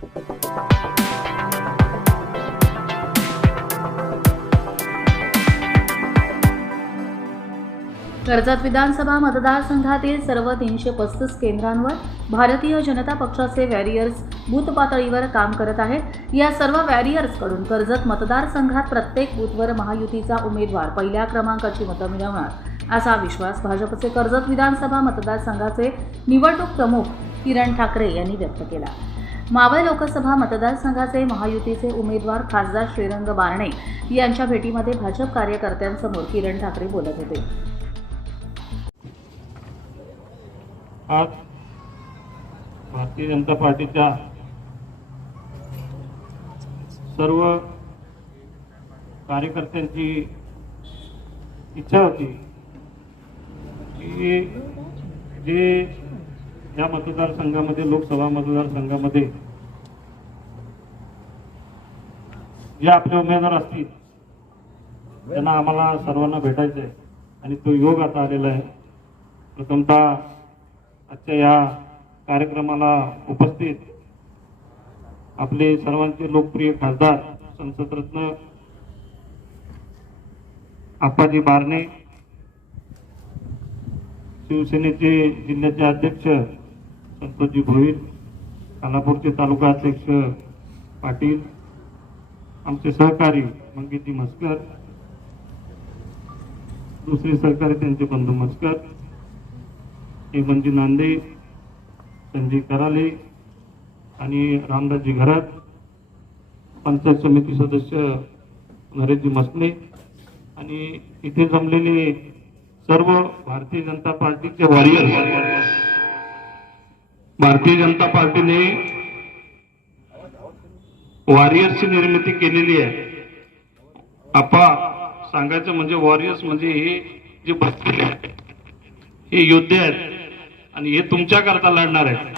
कर्जत विधानसभा मतदारसंघातील सर्व तीनशे पस्तीस केंद्रांवर भारतीय जनता पक्षाचे वॅरियर्स बूथ पातळीवर काम करत आहेत. या सर्व वॅरियर्सकडून कर्जत मतदारसंघात प्रत्येक बूथवर महायुतीचा उमेदवार पहिल्या क्रमांकाची मतं मिळवणार असा विश्वास भाजपचे कर्जत विधानसभा मतदारसंघाचे निवडणूक प्रमुख किरण ठाकरे यांनी व्यक्त केला. मावळ लोकसभा मतदारसंघाचे महायुतीचे उमेदवार खासदार श्रीरंग बारणे यांच्या भेटीमध्ये भाजप कार्यकर्त्यांसमोर किरण ठाकरे बोलत होते. आज भारतीय जनता पार्टीच्या सर्व कार्यकर्त्यांची इच्छा होती की जे या मतदारसंघामध्ये लोकसभा मतदारसंघामध्ये जे आपले उमेदवार असतील त्यांना आम्हाला सर्वांना भेटायचं आहे आणि तो योग आता आलेला आहे. प्रथमतः आजच्या या कार्यक्रमाला उपस्थित आपले सर्वांचे लोकप्रिय खासदार संसदरत्न आप्पाजी बारणे शिवसेनेचे जिल्ह्याचे अध्यक्ष संतोषजी भोईर खालापूरचे तालुका अध्यक्ष पाटील आमचे सहकारी मंगेशजी मस्कर दुसरे सहकारी त्यांचे बंधू मस्कर हेमनजी नांदे संजय कराले आणि रामदासजी घरात पंचायत समिती सदस्य नरेशजी मसने आणि इथे जमलेले सर्व भारतीय जनता पार्टीचे वॉरियर. भारतीय जनता पार्टीने वॉरियर्सची निर्मिती केलेली आहे. आपा सांगायचं म्हणजे वॉरियर्स म्हणजे हे जे बसलेले आहेत हे योद्धे आहेत आणि हे तुमच्याकरता लढणार आहेत.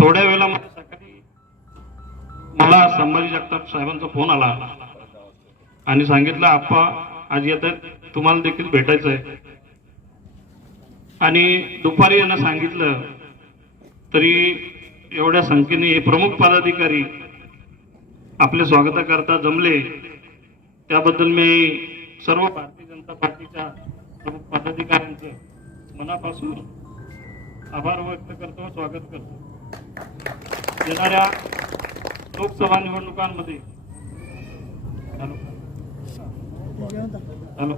थोड्या वेळेला सकाळी मला संभाजी जगताप साहेबांचा फोन आला आणि सांगितलं आप्पा आज येत आहेत तुम्हाला देखील भेटायचं आहे. आणि दुपारी यांना सांगितलं तरी एवढ्या संख्येने हे प्रमुख पदाधिकारी आपल्या स्वागताकरता जमले. त्याबद्दल मी सर्व भारतीय जनता पार्टीच्या प्रमुख पदाधिकाऱ्यांचं मनापासून आभार व्यक्त करतो स्वागत करतो. येणाऱ्या लोकसभा निवडणुकांमध्ये हॅलो. हॅलो.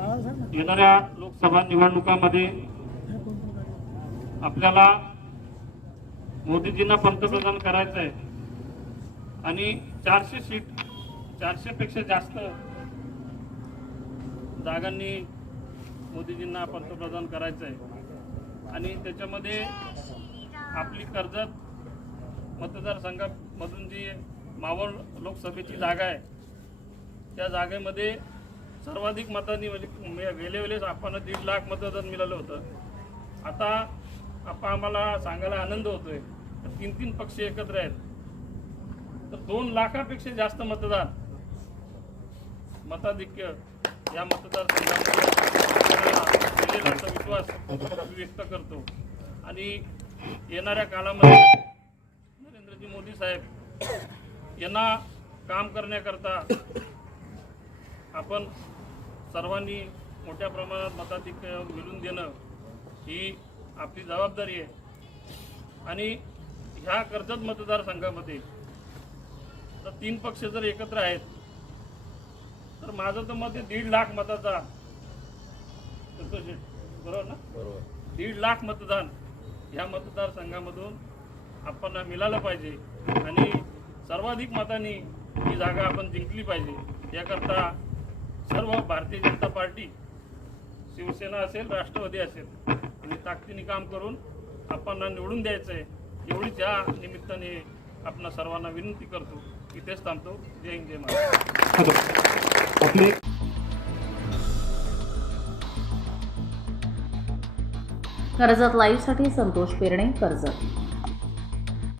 येणाऱ्या लोकसभा निवडणुकामध्ये आपल्याला मोदीजींना पंतप्रधान करायचं आहे. आणि चारशे सीट चारशे पेक्षा जास्त जागांनी मोदीजींना पंतप्रधान करायचं आहे. आणि त्याच्यामध्ये आपली कर्जत मतदारसंघामधून जी मावळ लोकसभेची जागा आहे त्या जागेमध्ये सर्वाधिक मतांनी म्हणजे गेल्या वेळेस आपण दीड लाख मतदान मिळालं होतं. आता आपण आम्हाला सांगायला आनंद होतोय. तीन तीन पक्ष एकत्र आहेत. तर दोन लाखापेक्षा जास्त मतदान मताधिक्य या मतदारसंघामध्ये असा विश्वास व्यक्त करतो. आणि येणाऱ्या काळामध्ये नरेंद्रजी मोदी साहेब यांना काम करण्याकरता आपण सर्वांनी मोठ्या प्रमाणात मताधिक्य मिळवून देणं ही आपली जबाबदारी आहे. आणि ह्या कर्जत मतदारसंघामध्ये तर तीन पक्ष जर एकत्र आहेत तर माझं तर मत दीड लाख मताचा. बरोबर ना? बरोबर. दीड लाख मतदान ह्या मतदारसंघामधून आपण मिळालं पाहिजे. आणि सर्वाधिक मतांनी ही जागा आपण जिंकली पाहिजे. याकरता सर्व भारतीय जनता पार्टी शिवसेना असेल राष्ट्रवादी असेल आणि ताकदीने काम करून आपण निवडून द्यायचं आहे एवढीच या निमित्ताने आपणा सर्वांना विनंती करतो इथेच थांबतो. जय हिंद जय महाराष्ट्र. आपले कर्जत लाईव्हसाठी संतोष पेरणे कर्जत.